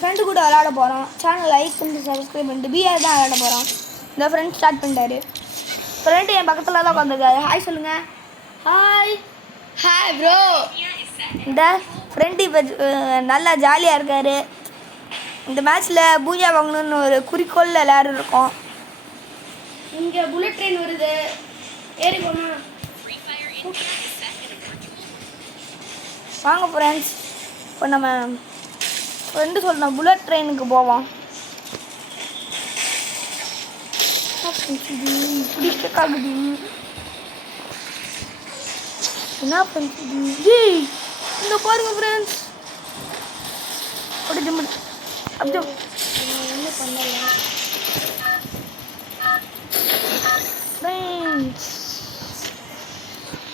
Friend கூட விளையாட போகிறோம். சேனல் லைக் பண்ணி சப்ஸ்கிரைப் பண்ணிட்டு பிஆர் தான் விளையாட போகிறோம். இந்த ஃப்ரெண்ட் ஸ்டார்ட் பண்ணிட்டாரு. ஃப்ரெண்டு என் பக்கத்தில் தான் உட்காந்துருக்காரு. ஹாய் சொல்லுங்கள். ஹாய். Hi bro. இந்த ஃப்ரெண்டு இப்போ நல்லா ஜாலியாக இருக்கார். இந்த மேட்ச்சில் பூஜா வாங்கணுன்னு ஒரு குறிக்கோளில் எல்லோரும் இருக்கோம். இங்கே புல்லட் ட்ரெயின் வருது, ஏறி போனா வாங்க ஃப்ரெண்ட்ஸ். இப்போ நம்ம ஃப்ரெண்டு சொல்லணும் புல்லட் ட்ரெயினுக்கு போவோம். இப்படி கேட்காகுது என்ன ஃப்ரெண்ட்ஸ் இது? இந்த பாருங்க ஃப்ரெண்ட்ஸ், அப்படி ஜிம் அப்படி ஒன்றும் பண்ணல. फ्रेंड्स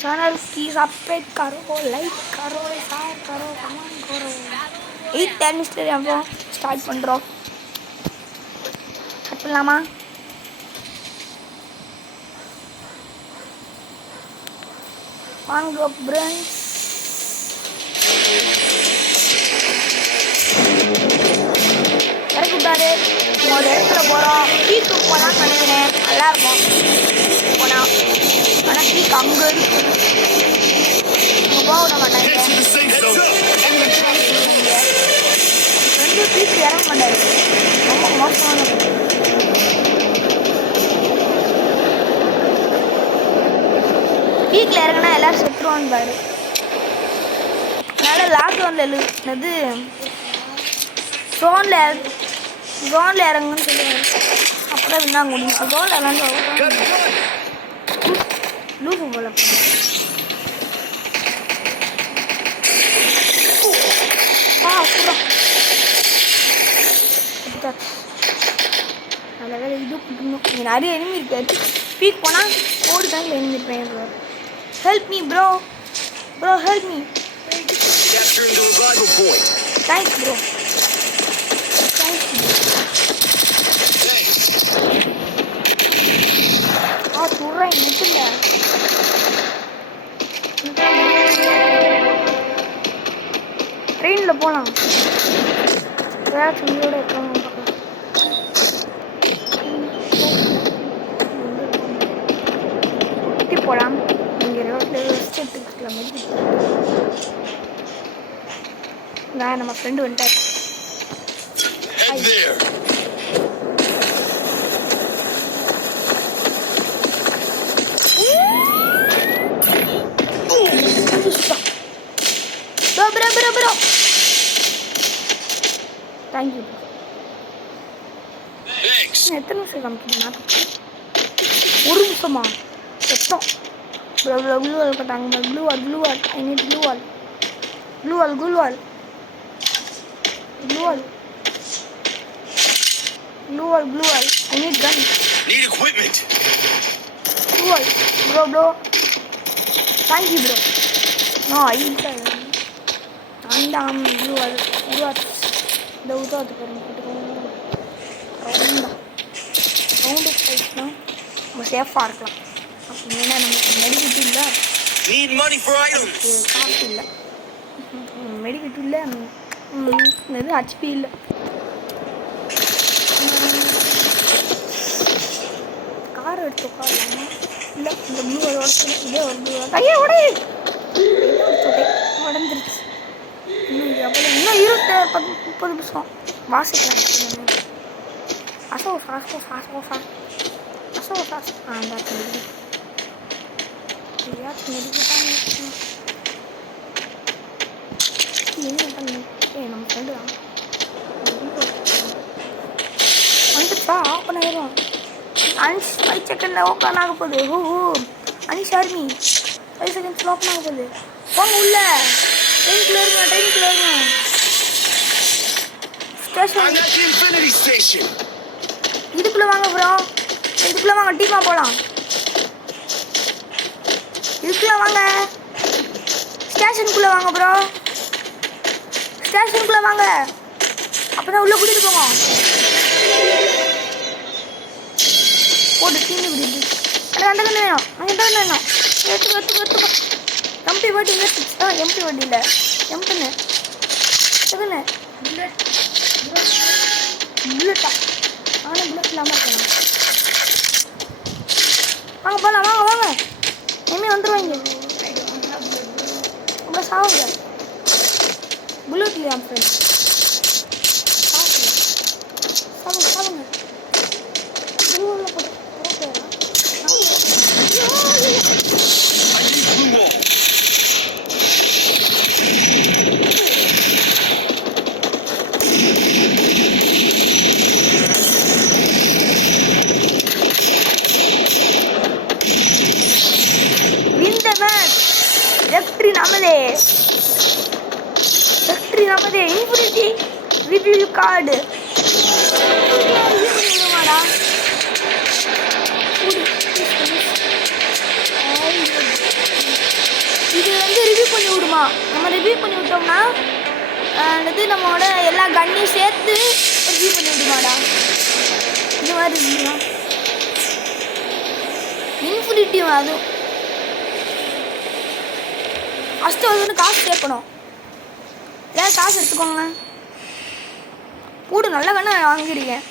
चैनल की सब्सक्राइब करो, लाइक करो, शेयर करो, कमेंट करो. 8 मिस्टर हम स्टार्ट பண்ணுறோம். ஸ்டார்ட் பண்ணலாமா? வாங்க ஃப்ரெண்ட்ஸ். இறக்கிட்டாரு. ஒரு இடத்துல போகிறோம். பீக்கு போகலான்னு நினைக்கிறேன். நல்லாயிருக்கும் போனால். ஆனால் பீக் அங்கே இருக்கு. அங்கே போக விட மாட்டாங்க. ரெண்டு பீக்கு இறங்க மாட்டாரு. ரொம்ப மோசமான பீக்கில் இறங்கினா எல்லோரும் செத்துருவான்னு பாரு. அதனால் லாக்டவுனில் எழுதுனது ஜோனில் இறங்குன்னு சொல்லுவாங்க. அப்போ தான் வின்னாங்க முடியும். ஜோனில் இறந்து லூசு போல நல்ல வேலை இது பிடிக்கணும். இங்கே நிறைய எனிமி இருக்காது. பீக் போனால் ஓடு தாங்க எனிமி இருப்பேன். Help me bro. Bro help me. Thanks bro. சொல்கிறேன் நிற்கல. ட்ரெயினில் போகலாம். சொல்லியோட இருக்கவங்க பார்க்கலாம். சுற்றி போகலாம். இங்கே ரோட்டில் ரெஸ்ட் எடுத்துக்கலாம். நான் நம்ம ஃப்ரெண்டு வந்துட்டார். bro. Thank you. Thanks. எத்தனை நிமிஷம் காமிக்கிறீங்க? ஒரு நிமிஷமா? எத்தனை? ப்ளூ வால் கட்டாங்க. Blue wall. I need blue wall. Blue wall. I need gun. Need equipment. Blue wall. Bro. Thank you, bro. No, I need that. I'm blue wall. இந்த ஊத்தாது பாருங்க. Round போயிட்டுனா நம்ம சேஃபாக இருக்கலாம். அப்படின்னா நமக்கு மெடிக்கிட்டு இல்லை. காசு இல்லை. மெடிக்கிட்டு இல்லை. இது ஹெச்பி இல்லை. கார் எடுத்து உட்காரலாமா? இல்லை இந்த ப்ளூ உடச்சு இதே ஒரு ப்ளூ கையை உடஞ்சிருச்சு. இன்னும் எவ்வளோ இன்னும் 30 நிமிஷம் வாசிக்கலாம். அசோ ஃபாஸ்ட் அந்த என்ன பண்ணு? நம்ம ஃப்ரெண்டு தான் வந்துச்சா? ஆஃப் பண்ணிடுவோம். 5 செகண்டில் ஓப்பன் ஆக போகுது. அனிஷ் ஆர்மி 5 செகண்ட்ஸில் ஓப்பன் ஆக போகுது. போங்க உள்ள. ட்ரெயினுக்குள்ள இருங்க. ஸ்டேஷன் இதுக்குள்ளே வாங்க ப்ரோ. இதுக்குள்ளே வாங்க. டீமாக போகலாம். இதுக்குள்ளே வாங்க. ஸ்டேஷனுக்குள்ளே வாங்க ப்ரோ. ஸ்டேஷனுக்குள்ளே வாங்க. அப்போ தான் உள்ளே கூட்டிகிட்டு போவோம். போட்டு தீனி விடுது. எனக்கு அந்த கண்ணு வேணும். எடுத்துக்கோ. எம்பி வண்டி இல்லை. எம்பி வண்டி இல்லை. எம்புன்னு புல்லட் புல்லட்டா நானும் புல்லட் இல்லாமல் இருக்கணும். வாங்க போகலாம், வாங்க வாங்க. இனிமே வந்துடுவாங்க. அப்புறம் சாவுங்க. புல்லட் இல்லையா ஃப்ரெண்ட்? சாவுங்க சாவுங்க. புல்லூரில் போட்டு வெற்றி நமதே, வெற்றி நமதே. இன்ஃபினிட்டி ரிவ்யூ கார்டு விடுமாடா. இது வந்து ரிவ்யூ பண்ணி விடுமா? நம்ம ரிவ்யூ பண்ணி விட்டோம்னா அது நம்மளோட எல்லா கண்ணையும் சேர்த்து ரிவ்யூ பண்ணி விடுமாடா. இந்த மாதிரி இருக்குமா? இன்ஃபினிட்டியும் அதுவும் ஃபஸ்ட்டு வந்து காசு சேர்க்கணும். ஏதாவது காசு எடுத்துக்கோங்க. கூடு நல்ல கண்ணை வாங்கிருக்கேன்.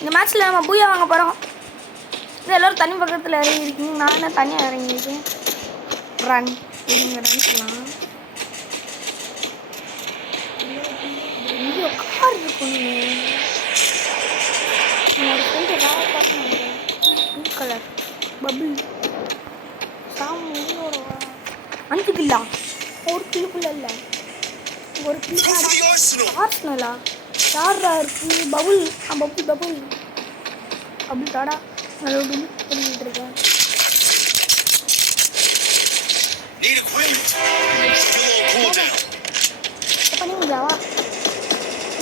இந்த மேட்ச்சில் நம்ம பூயா வாங்க போகிறோம். இது எல்லோரும் தனி பக்கத்தில் இறங்கி இருக்கீங்க. நான் என்ன தனியாக இறங்கியிருக்கேன். ரன் இங்கே ரன் பண்ணலாம். ஐயோ கார் இருக்கணுமே. என்னோட ஃப்ரெண்டு வேலை பார்த்து ப்ளூ கலர் பபுள் சாமி ஒரு 5 கில்லா. ஒரு கில்லுக்குள்ள இல்லை, ஒரு கில்லு. ஆர்ஸ்னலா யாரா இருக்கு? பபுள் பபுள் பபுள் பபுள் தாடா. நல்லா பண்ணிட்டு இருக்கேன். பண்ணி முடியாவா?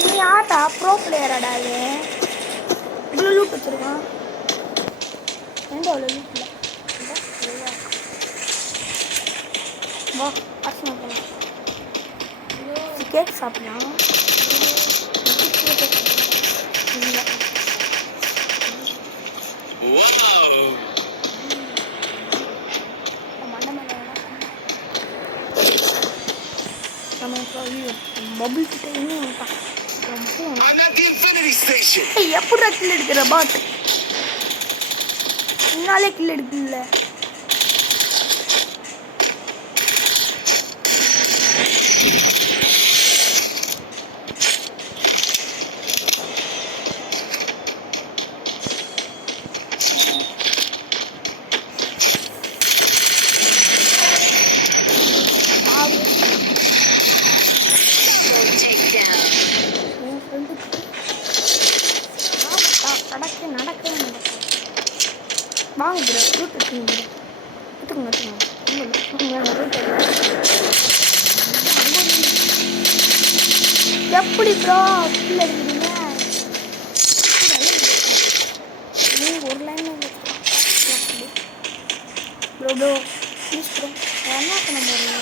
நீ ஆட்டா ப்ரோ பிளேயராடா. இது இவ்வளோ லூட் வச்சுருக்கான். எந்த அவ்வளோ லூட் இல்லை. வா ஆர்ஸ்னல் போகலாம். கேக் சாப்பிடலாம். இல்லை பபுள் கிட்ட இன்னும் எப்படி கில் எடுக்கிற பாட்? முன்னாலே கில் எடுக்கல. வாங்க ப்ரோ ரூட் எடுத்துங்க ப்ரோ. எப்படி ப்ரோ கீழே எடுக்கிறீங்க? நீங்கள் ஒரு line bro bro please bro என்ன பண்ண போகிறீங்க?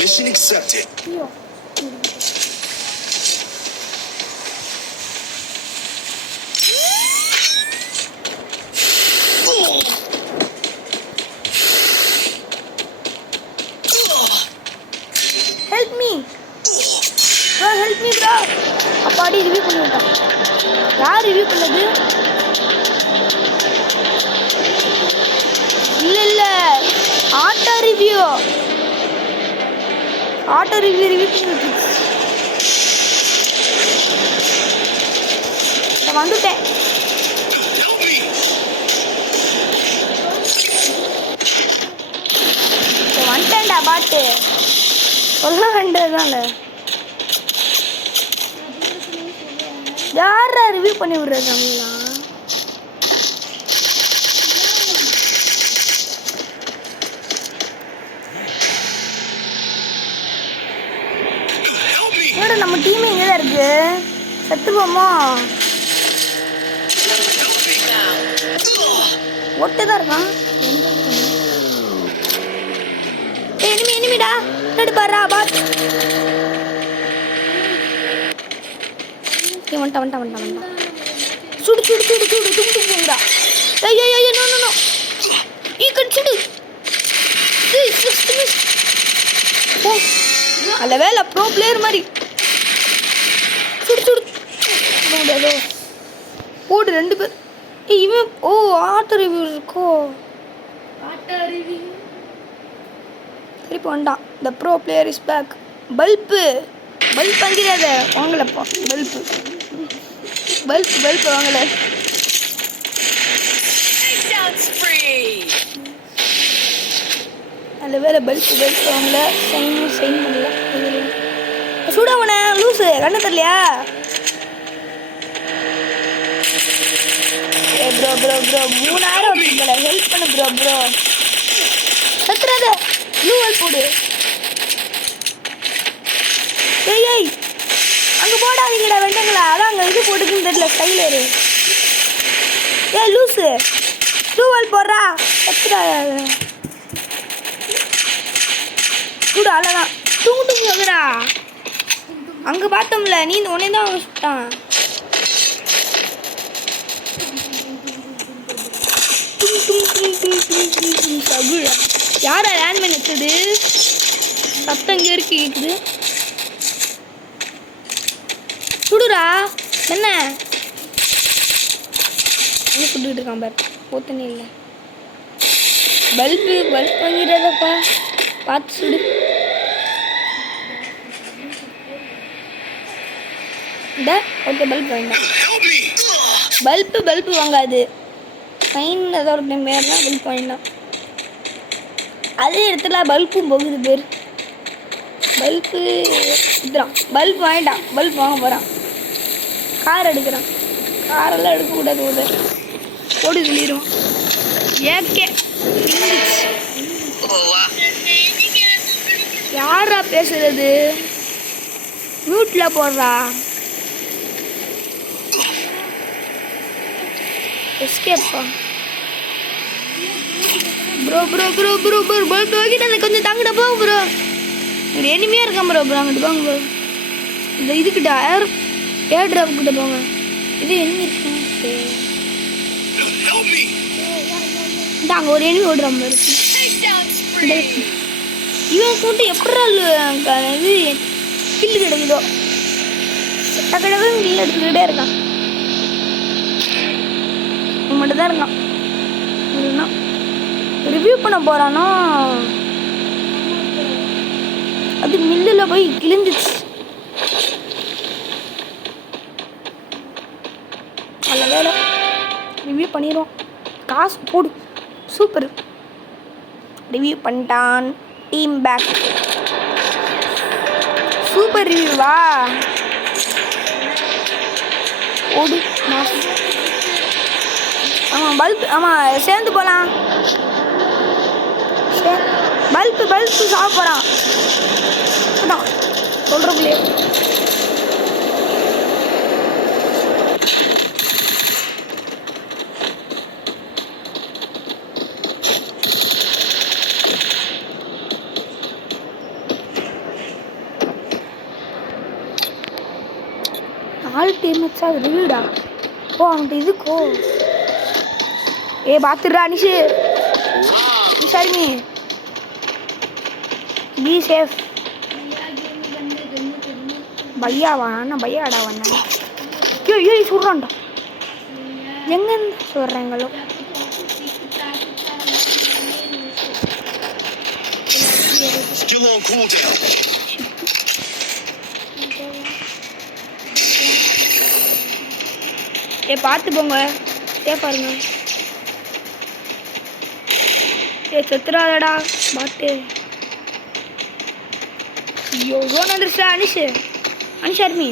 Mission accepted. ஐயோ help me bro, help me bro. அப்பாடி ரிவ்யூ பண்ணி விட்டான். யார் ரிவ்யூ பண்ணது? இல்லை இல்லை ஆட்டோ ரிவ்யூ ரிவ்யூ பண்ணி வந்துட்டேன். வந்துட்டேன்டா பாட்டு சொல்ல வேண்டியதுதான்ல. யாரா ரிவ்யூ பண்ணி விடுறது நம்மளாம்? நம்ம டீம் எங்கே தான் இருக்கு? செத்துப்போமா? ஒட்டு தான் இருக்கான். எனிமிடா பாரா பாத். வந்துட்டான். சுடு தும்முடா. ஐயோ நோ ஈ கன் சுடு. நல்ல வேலை ப்ரோ பிளேயர் மாதிரி சுடு சுடு முடியாதோ ஓடு 2 பேர் இவன் ஓ ஆட்டோ ரிவ்யூ இருக்கோ திருப்பி வந்தான் the pro player is back bulb வாங்கிறாத வாங்கலப்பா பல்பு வாங்கல நல்ல வேலை பல்பு வாங்கல சைன் பண்ணல சூடாவன லூஸு கண்ணு தெரியலையா ப்ரோ 3000 வச்சுக்கல ஹெல்ப் பண்ணு ப்ரோ சத்துறாத ப்ளூ வால் போடு ஏய் அங்கே போடாதீங்கடா வெண்டங்களா அதான் அங்கே இது போட்டுக்குன்னு தெரியல ஸ்டைலரு லூஸு ப்ளூ வால் போடுறா சத்துறா சூடு அழகான் தூங்கு வந்துடா அங்கே பார்த்தோம்ல நீ இந்த உடனே தான் அவங்க சுட்டான் யாரா லேண்ட்மேன் வச்சது சத்தம் இங்கே இருக்கு கேட்குது சுடுறா என்ன என்ன சுட்டுக்கிட்டு இருக்கான் பாரு போத்தனே இல்லை பல்பு வாங்கிறதப்பா பார்த்து சுடு இந்த ஓகே பல்ப் வேண்டாம் பல்பு வாங்காது சைன் ஏதோ ஒரு பேர் தான் பல்ப் வேண்டாம் அதே இடத்துல பல்பும் போகுது பேர் பல்பு இதுதான் பல்ப் வாங்கிட்டான் பல்ப் வாங்க போகிறான் கார் எடுக்கிறான் காரெல்லாம் எடுக்கக்கூடாது ஓடி சொல்லிடுவான் ஏகே யாரா பேசுறது மியூட்டில் போடுறா எஸ்கேப்பா ப்ரோ பல்ப் வாங்கிட்டு கொஞ்சம் தாங்கிட்ட போங்க ப்ரோ ஒரு எனிமையாக இருக்கான் ப்ரோ அங்கிட்டு போங்க ப்ரோ இந்த இதுக்கிட்ட ஏர் ட்ராப் கிட்ட போங்க இது எனிமி இருக்கான் இந்த அங்கே ஒரு எனிமி ஓடுறான் பாரு இவன் கூட்டு எப்படா இது கில்லு கிடைக்குதோ கடவை கில்லு எடுத்துக்கிட்டே இருக்கான் இவன் மட்டும் தான் இருக்கான் ரிவ்யூ பண்ண போகிறானோ அது மில்லில் போய் கிழிஞ்சிச்சு நல்ல வேலை ரிவ்யூ பண்ணிடுவோம் காசு போடு சூப்பர் ரிவ்யூ பண்ணிட்டான் டீம் பேக் சூப்பர் ரிவ்யூவா ஓடு ஆமாம் பல்ப் ஆமாம் சேர்ந்து போகலாம் பல்பு சாப்பிட போகிறான் சொல்கிறக்குள்ளே நாலு டீம்மேட்ஸா ரிவ்யூடா ஓ அவன்கிட்ட இதுக்கோ பார்த்துடுறா நிஷு சாரி பி சேஃப் பையாவா நான் பையாடா வந்தேன் ஐயோ சொல்கிறான்டா எங்கேருந்து சொல்கிறாங்களோ பார்த்து போங்க சேஃபாக இருங்க செத்துறாதடா பாட்டு ஐயோ ஜோன் வந்துருச்சா அனிஷ் ஆர்மி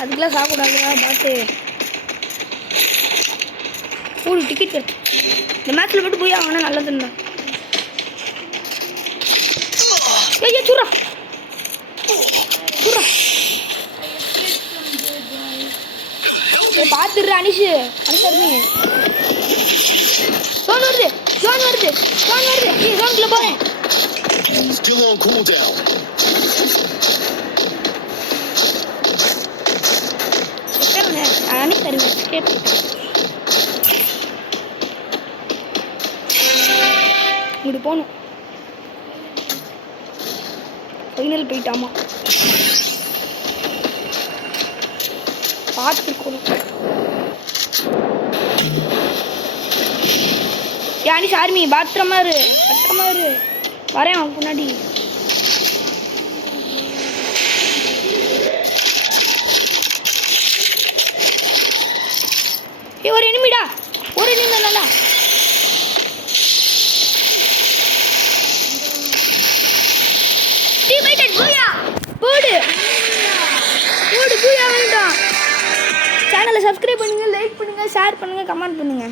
அதுக்கெல்லாம் சாப்பிடாதா பாட்டு ஒரு டிக்கெட் கிடைச்சு இந்த மேட்ச்சில் மட்டும் போய் ஆகணும் நல்லதுண்டா ஐயா சுரா பார்த்துடுற அனிஷ் ஆர்மி ஜோன் வருது நீ ஜோனுக்குள்ள போறேன் Still on cooldown. Anish army escape இப்படி போகணும். ஃபைனல் போயிட்டாமா. பார்த்துருக்கணும். அனிஷ் ஆர்மி பத்திரமா இரு. வரேன் அவனுக்கு முன்னாடி. ஒரு எனிமிடா. ஒரு எனிமி தான்டா. டீம்மேட் பூயா. போடு பூயா வந்துட்டான். சேனலை சப்ஸ்கிரைப் பண்ணுங்க, லைக் பண்ணுங்க, ஷேர் பண்ணுங்க, கமெண்ட் பண்ணுங்க.